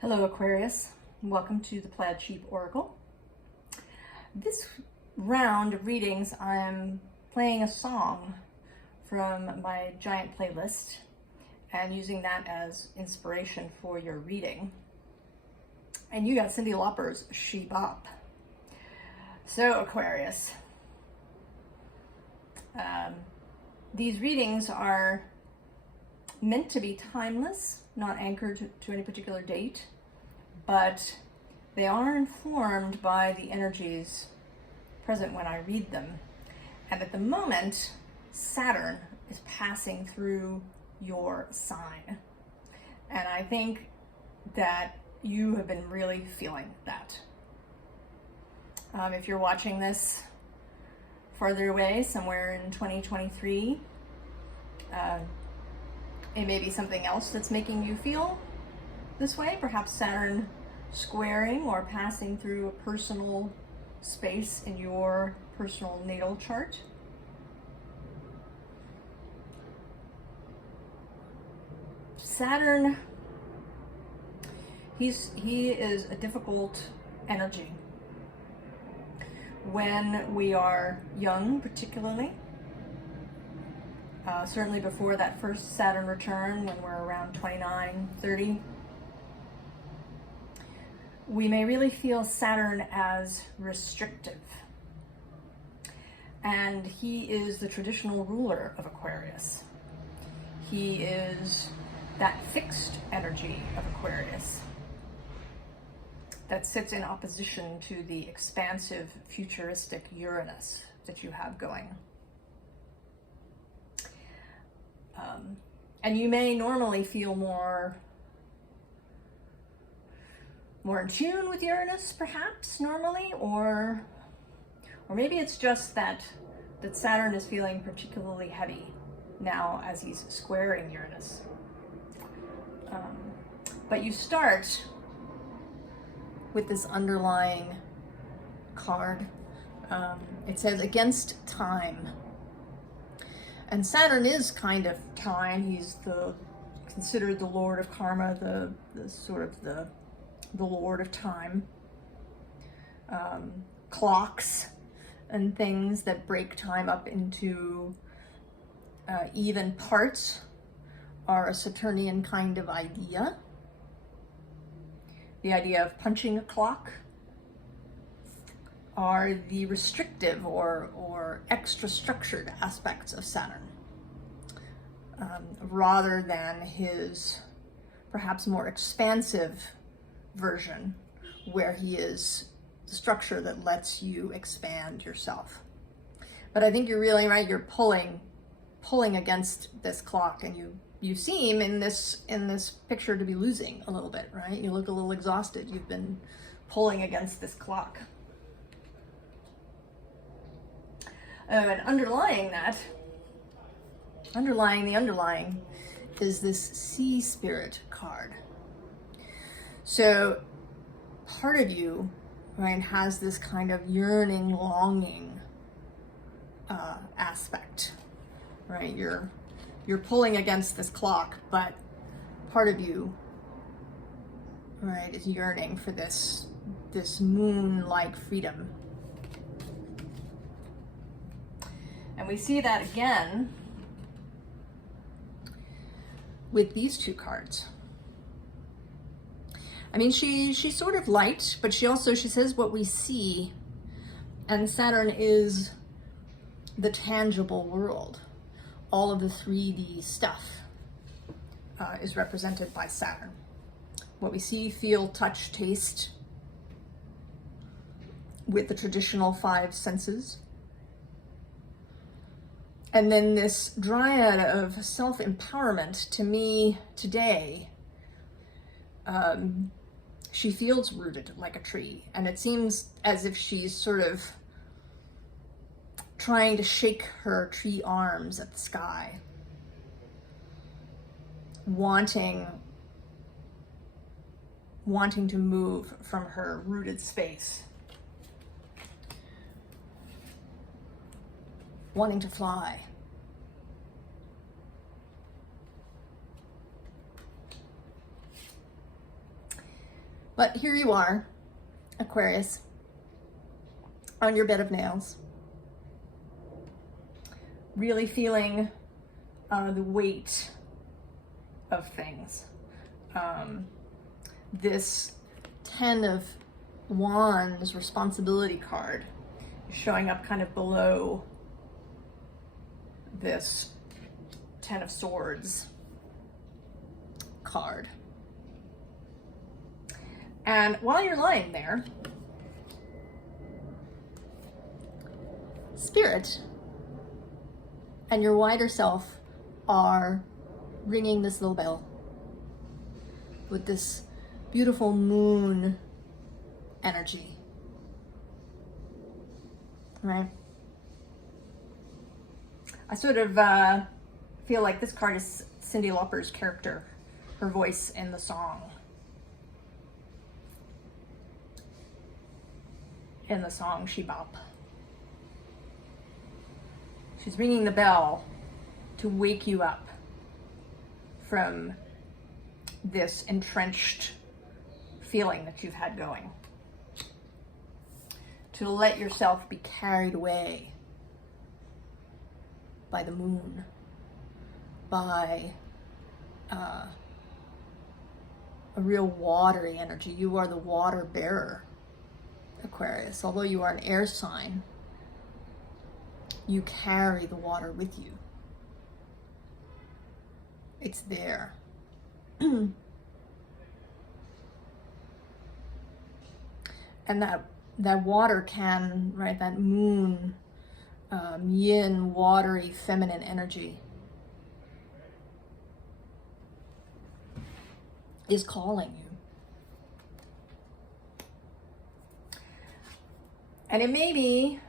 Hello Aquarius, welcome to the Plaid Sheep Oracle. This round of readings I'm playing a song from my giant playlist and using that as inspiration for your reading. And you got Cyndi Lauper's She Bop. So Aquarius, these readings are meant to be timeless, not anchored to any particular date, but they are informed by the energies present when I read them. And at the moment, Saturn is passing through your sign. And I think that you have been really feeling that. If you're watching this farther away, somewhere in 2023, it may be something else that's making you feel this way, perhaps Saturn squaring or passing through a personal space in your personal natal chart. Saturn, he is a difficult energy when we are young, particularly. Certainly before that first Saturn return, when we're around 29, 30, we may really feel Saturn as restrictive. And he is the traditional ruler of Aquarius. He is that fixed energy of Aquarius that sits in opposition to the expansive, futuristic Uranus that you have going. And you may normally feel more in tune with Uranus, perhaps, normally, or maybe it's just that Saturn is feeling particularly heavy now as he's squaring Uranus. But you start with this underlying card. It says, against time. And Saturn is kind of time. He's considered the Lord of Karma, the Lord of time. Clocks and things that break time up into even parts are a Saturnian kind of idea. The idea of punching a clock are the restrictive or extra structured aspects of Saturn, rather than his perhaps more expansive version, where he is the structure that lets you expand yourself. But I think you're really right. You're pulling against this clock, and you seem in this picture to be losing a little bit, right? You look a little exhausted. You've been pulling against this clock. And underlying the underlying is this Sea Spirit card. So part of you, right, has this kind of yearning, longing aspect, right? You're pulling against this clock, but part of you, right, is yearning for this moon-like freedom. And we see that again with these two cards. I mean, she's sort of light, but she says what we see. And Saturn is the tangible world. All of the 3D stuff is represented by Saturn. What we see, feel, touch, taste, with the traditional 5 senses. And then this dryad of self-empowerment, to me today, she feels rooted like a tree. And it seems as if she's sort of trying to shake her tree arms at the sky, wanting to move from her rooted space, wanting to fly. But here you are, Aquarius, on your bed of nails, really feeling the weight of things. This 10 of Wands responsibility card is showing up kind of below this 10 of Swords card. And while you're lying there, Spirit and your wider self are ringing this little bell with this beautiful moon energy, right? I sort of feel like this card is Cyndi Lauper's character, her voice in the song. In the song She Bop. She's ringing the bell to wake you up from this entrenched feeling that you've had going. To let yourself be carried away by the moon, by a real watery energy. You are the water bearer, Aquarius. Although you are an air sign, you carry the water with you. It's there. And that water can, right, that moon, yin, watery, feminine energy is calling you. And it may be,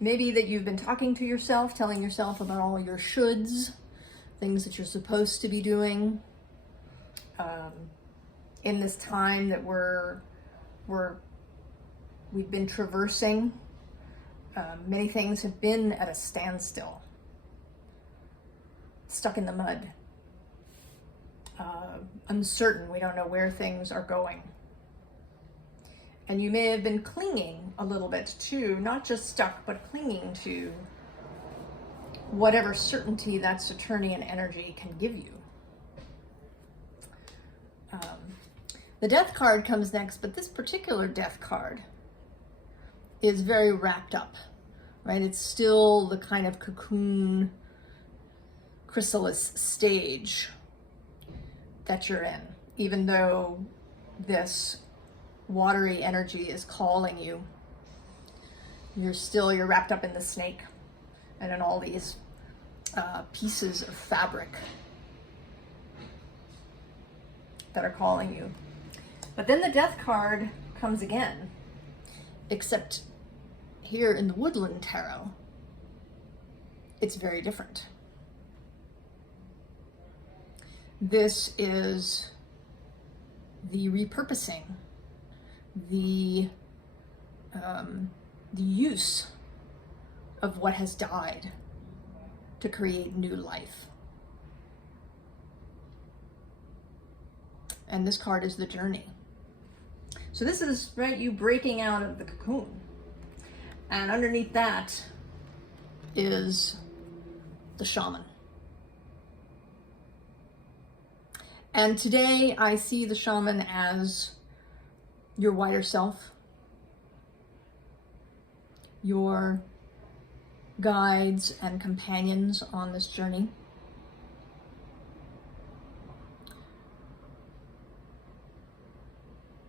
maybe that you've been talking to yourself, telling yourself about all your shoulds, things that you're supposed to be doing, in this time that we've been traversing. Many things have been at a standstill, stuck in the mud, uncertain. We don't know where things are going. And you may have been clinging a little bit to, not just stuck, but clinging to whatever certainty that Saturnian energy can give you. The Death card comes next, but this particular Death card is very wrapped up, right? It's still the kind of cocoon chrysalis stage that you're in, even though this watery energy is calling you. You're wrapped up in the snake and in all these pieces of fabric that are calling you. But then the Death card comes again, except here in the Woodland Tarot, it's very different. This is the repurposing, the use of what has died to create new life. And this card is the journey. So this is, right, you breaking out of the cocoon. And underneath that is the shaman. And today I see the shaman as your wider self, your guides and companions on this journey.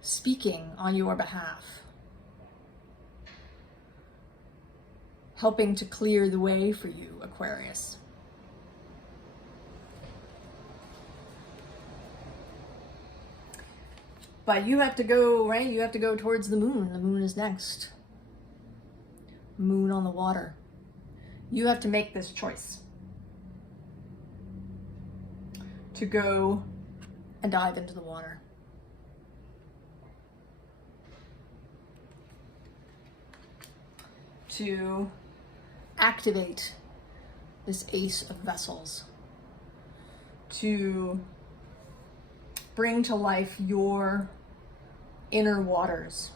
Speaking on your behalf, helping to clear the way for you, Aquarius. But you have to go, right? You have to go towards the moon. The moon is next. Moon on the water. You have to make this choice to go and dive into the water. To activate this Ace of Vessels, to bring to life your inner waters,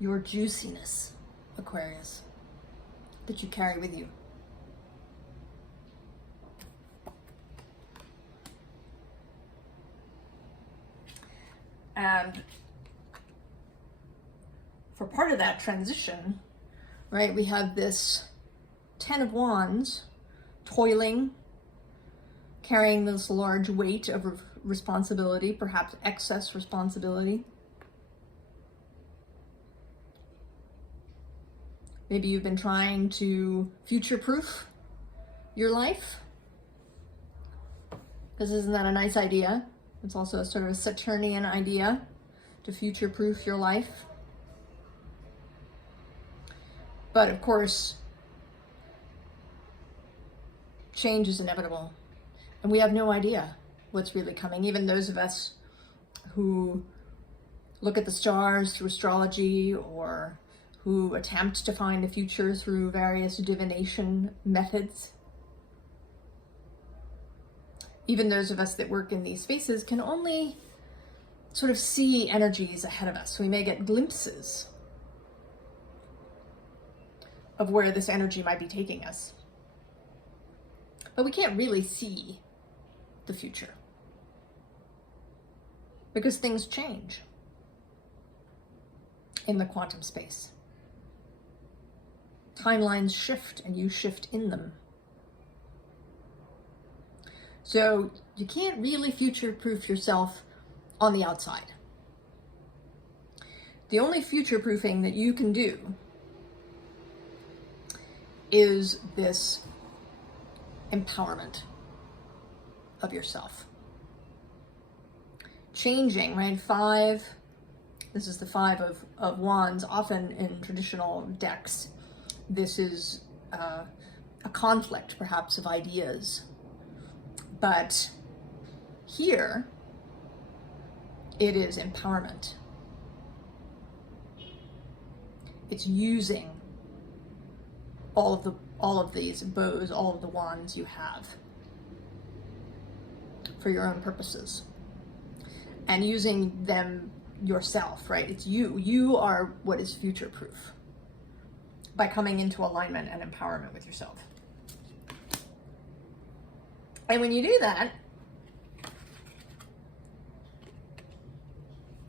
your juiciness, Aquarius, that you carry with you. And for part of that transition, right, we have this 10 of Wands, toiling, carrying this large weight of responsibility, perhaps excess responsibility. Maybe you've been trying to future-proof your life, because isn't that a nice idea? It's also a sort of a Saturnian idea to future-proof your life. But of course, change is inevitable, and we have no idea what's really coming. Even those of us who look at the stars through astrology, or who attempt to find the future through various divination methods, even those of us that work in these spaces can only sort of see energies ahead of us. We may get glimpses of where this energy might be taking us, but we can't really see the future because things change in the quantum space. Timelines shift and you shift in them. So you can't really future-proof yourself on the outside. The only future-proofing that you can do is this empowerment of yourself. Changing, right? This is the 5 of Wands. Often in traditional decks, this is a conflict, perhaps, of ideas. But here, it is empowerment. It's using all of these bows, all of the wands you have for your own purposes, and using them yourself, right? It's you. You are what is future-proof by coming into alignment and empowerment with yourself. And when you do that,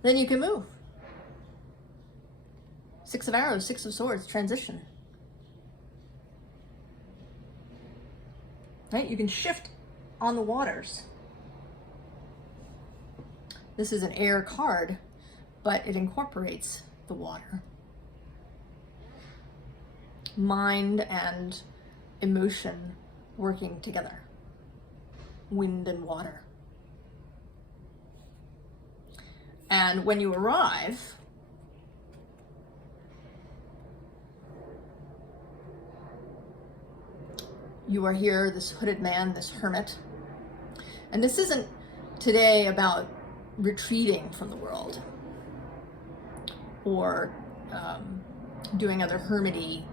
then you can move. 6 of Arrows, 6 of Swords, transition. Right? You can shift on the waters. This is an air card, but it incorporates the water. Mind and emotion working together. Wind and water. And when you arrive, you are here, this hooded man, this hermit. And this isn't today about retreating from the world or doing other hermity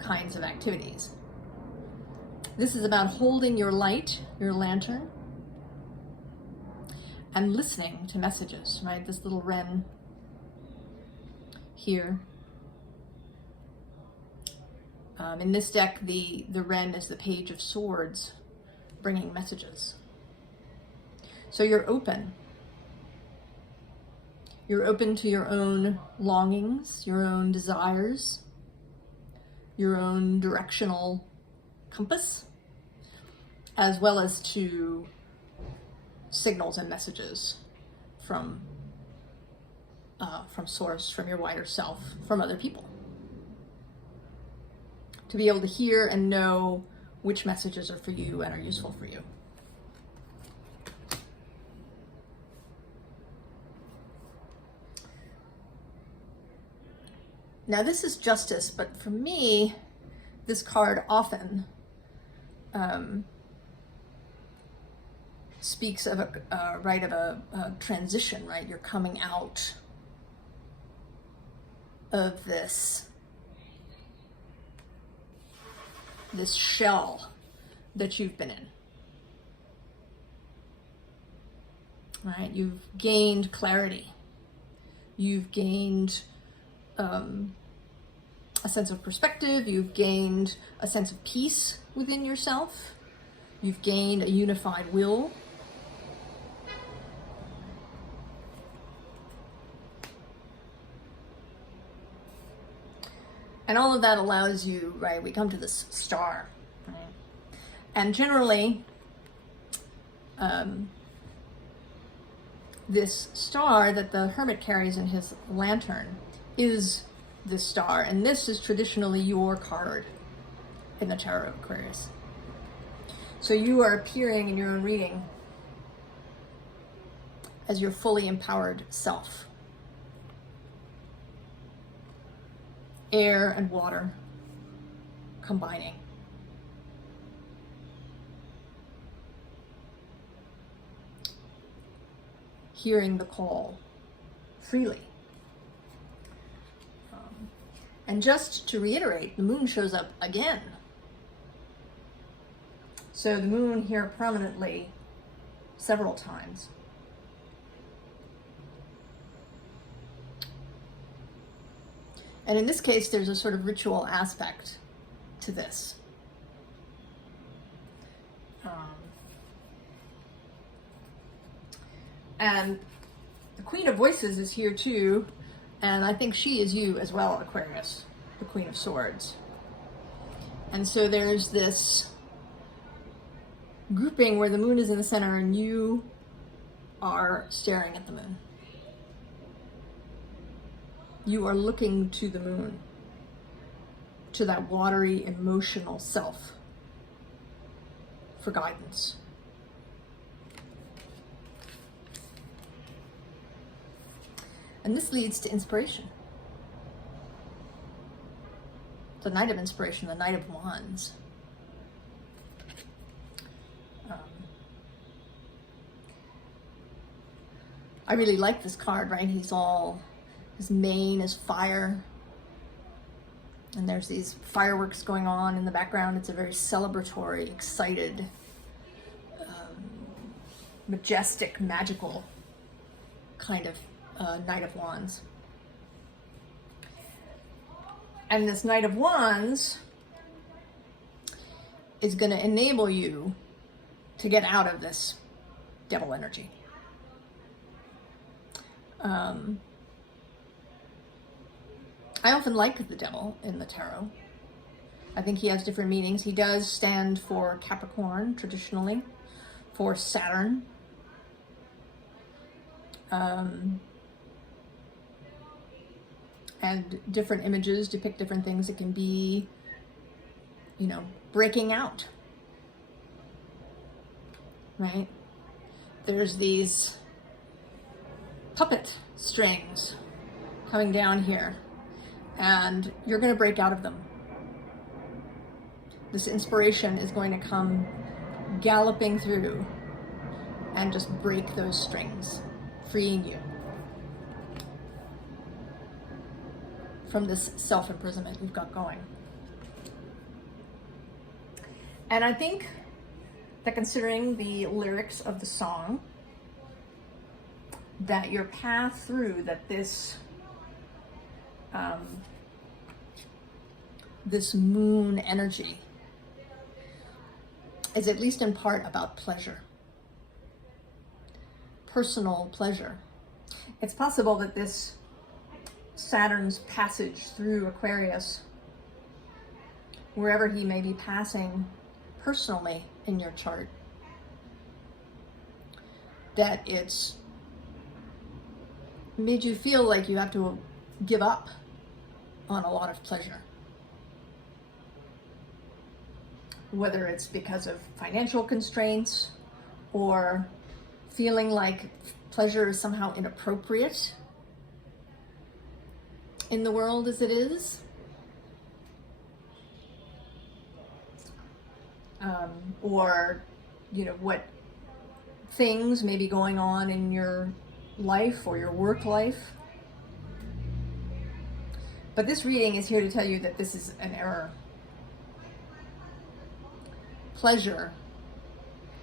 kinds of activities. This is about holding your light, your lantern, and listening to messages, right? This little wren here. In this deck, the wren is the Page of Swords, bringing messages. So you're open. You're open to your own longings, your own desires, your own directional compass, as well as to signals and messages from source, from your wider self, from other people. To be able to hear and know which messages are for you and are useful for you. Now this is Justice, but for me, this card often speaks of a transition, right? You're coming out of this shell that you've been in. right? You've gained clarity. You've gained a sense of perspective. You've gained a sense of peace within yourself. You've gained a unified will. And all of that allows you, right, we come to this star, right? And generally, this star that the hermit carries in his lantern is this star, and this is traditionally your card in the Tarot of Aquarius. So you are appearing in your own reading as your fully empowered self. Air and water combining. Hearing the call freely. And just to reiterate, the moon shows up again. So the moon here prominently several times. And in this case, there's a sort of ritual aspect to this. And the Queen of Voices is here too, and I think she is you as well, Aquarius, the Queen of Swords. And so there's this grouping where the moon is in the center and you are staring at the moon. You are looking to the moon, to that watery, emotional self for guidance. And this leads to inspiration. The Knight of Inspiration, the Knight of Wands. I really like this card, right? His mane is fire. And there's these fireworks going on in the background. It's a very celebratory, excited, majestic, magical kind of Knight of Wands. And this Knight of Wands is going to enable you to get out of this devil energy. I often like the devil in the tarot. I think he has different meanings. He does stand for Capricorn, traditionally, for Saturn. And different images depict different things. It can be, breaking out, right? There's these puppet strings coming down here, and you're going to break out of them. This inspiration is going to come galloping through and just break those strings, freeing you from this self-imprisonment you've got going. And I think that considering the lyrics of the song, that your path through, that this this moon energy is at least in part about pleasure, personal pleasure. It's possible that this Saturn's passage through Aquarius, wherever he may be passing personally in your chart, that it's made you feel like you have to give up on a lot of pleasure. Whether it's because of financial constraints or feeling like pleasure is somehow inappropriate in the world as it is. Or, what things may be going on in your life or your work life. But this reading is here to tell you that this is an error. Pleasure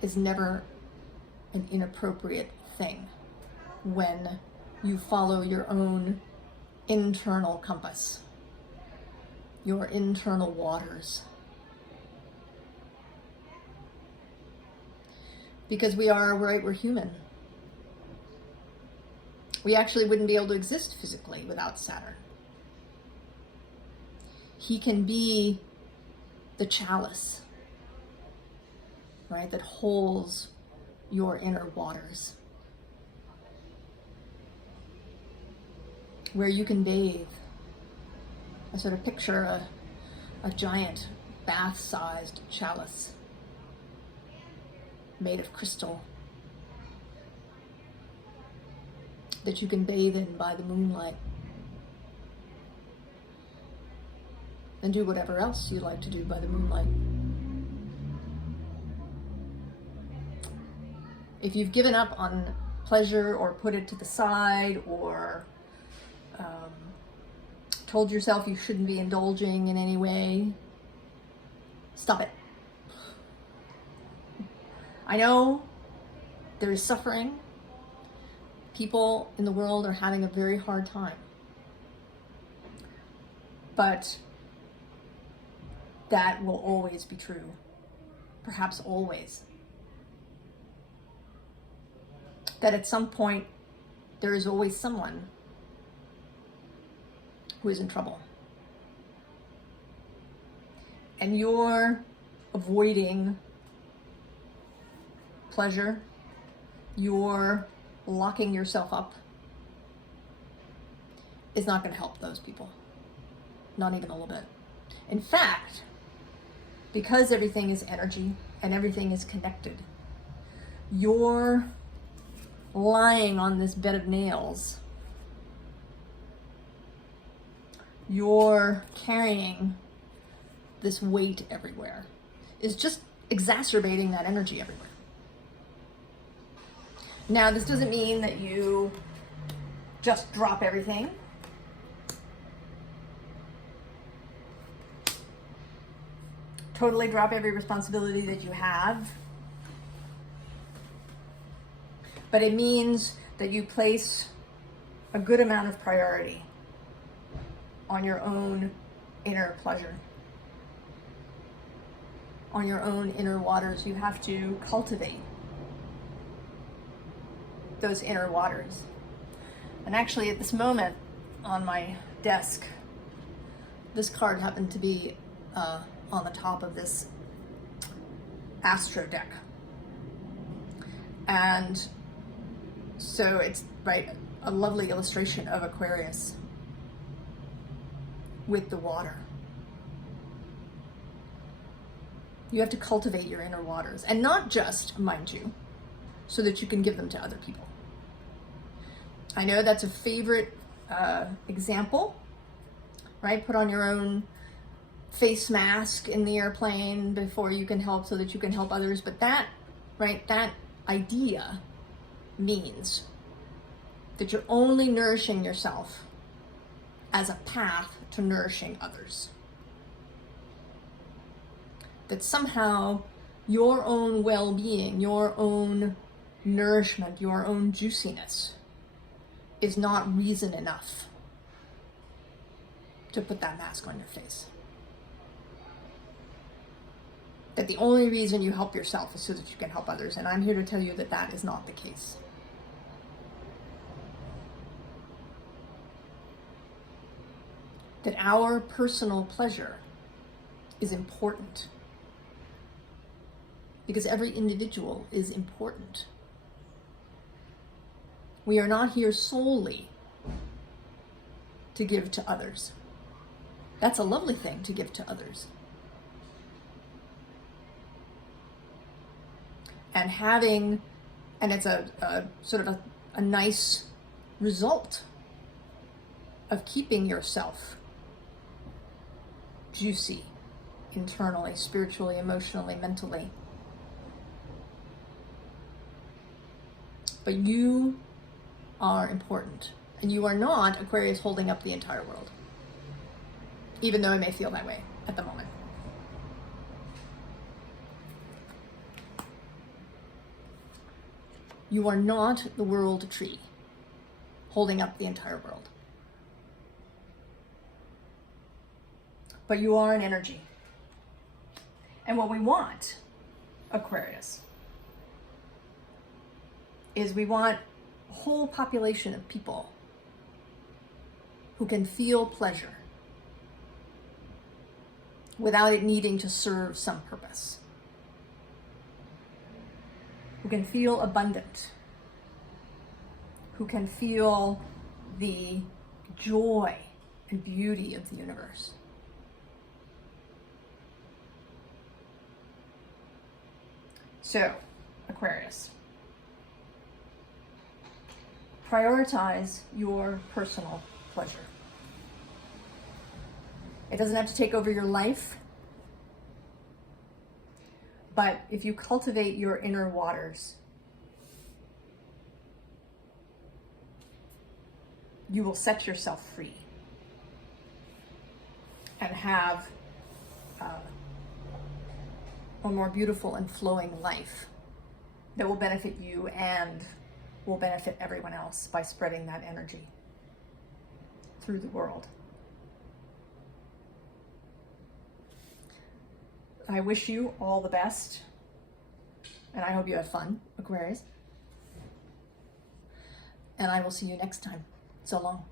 is never an inappropriate thing when you follow your own internal compass, your internal waters. Because we're human. We actually wouldn't be able to exist physically without Saturn. He can be the chalice, right, that holds your inner waters, where you can bathe. I sort of picture a giant bath-sized chalice made of crystal that you can bathe in by the moonlight and do whatever else you like to do by the moonlight. If you've given up on pleasure or put it to the side or told yourself you shouldn't be indulging in any way, stop it. I know there is suffering. People in the world are having a very hard time. But that will always be true. Perhaps always. That at some point, there is always someone who is in trouble. And you're avoiding pleasure, you're locking yourself up, is not going to help those people. Not even a little bit. In fact, because everything is energy and everything is connected, you're lying on this bed of nails. You're carrying this weight everywhere. Is just exacerbating that energy everywhere. Now, this doesn't mean that you just drop everything. Totally drop every responsibility that you have. But it means that you place a good amount of priority on your own inner pleasure, on your own inner waters. You have to cultivate those inner waters. And actually, at this moment on my desk, this card happened to be on the top of this astro deck. And so it's, right, a lovely illustration of Aquarius with the water. You have to cultivate your inner waters, and not just, mind you, so that you can give them to other people. I know that's a favorite example, right? Put on your own face mask in the airplane before you can help, so that you can help others. But that, right, that idea means that you're only nourishing yourself as a path to nourishing others. That somehow your own well-being, your own nourishment, your own juiciness is not reason enough to put that mask on your face. That the only reason you help yourself is so that you can help others. And I'm here to tell you that that is not the case. That our personal pleasure is important. Because every individual is important. We are not here solely to give to others. That's a lovely thing, to give to others. And it's a sort of a nice result of keeping yourself juicy internally, spiritually, emotionally, mentally. But you are important, and you are not Aquarius holding up the entire world, even though it may feel that way at the moment. You are not the world tree holding up the entire world. But you are an energy. And what we want, Aquarius, is we want a whole population of people who can feel pleasure without it needing to serve some purpose. Who can feel abundant. Who can feel the joy and beauty of the universe. So, Aquarius, prioritize your personal pleasure. It doesn't have to take over your life, but if you cultivate your inner waters, you will set yourself free and have a more beautiful and flowing life that will benefit you and will benefit everyone else by spreading that energy through the world. I wish you all the best, and I hope you have fun, Aquarius. And I will see you next time. So long.